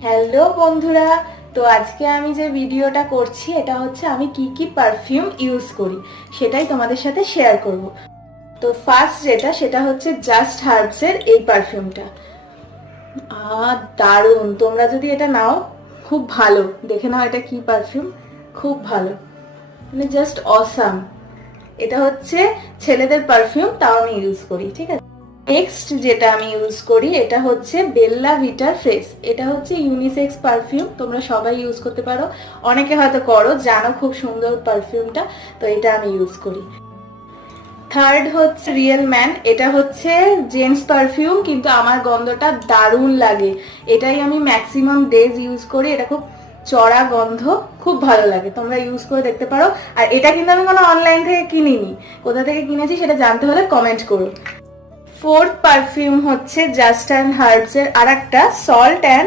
Hello বন্ধুরা, তো আজকে আমি যে ভিডিওটা করছি এটা হচ্ছে আমি কি কি পারফিউম ইউজ করি সেটাই তোমাদের সাথে শেয়ার করব। তো ফার্স্ট সেটা হচ্ছে জাস্ট হার্বসের এই পারফিউমটা। দারুণ, তোমরা যদি এটা নাও খুব ভালো। দেখে নাও এটা কি পারফিউম, খুব ভালো, মানে জাস্ট অসাম। এটা হচ্ছে ছেলেদের পারফিউম, তাও আমি ইউজ করি, ঠিক আছে। নেক্সট যেটা আমি ইউজ করি এটা হচ্ছে বেল্লা ভিটার ফ্রেশ। এটা হচ্ছে ইউনিসেক্স পারফিউম, তোমরা সবাই ইউজ করতে পারো, অনেকে হয়তো করো, জানো খুব সুন্দর পারফিউমটা, তো এটা আমি ইউজ করি। থার্ড হচ্ছে রিয়েল ম্যান। এটা হচ্ছে জেন্টস পারফিউম, কিন্তু আমার গন্ধটা দারুণ লাগে, এটাই আমি ম্যাক্সিমাম ডেজ ইউজ করি। এটা খুব চড়া গন্ধ, খুব ভালো লাগে, তোমরা ইউজ করে দেখতে পারো। আর এটা কিন্তু আমি কোনো অনলাইন থেকে কিনিনি, কোথা থেকে কিনেছি সেটা জানতে হলে কমেন্ট করো। ফোর্থ পারফিউম হচ্ছে জাস্ট অ্যান্ড হার্বস এর আর একটা সল্ট অ্যান্ড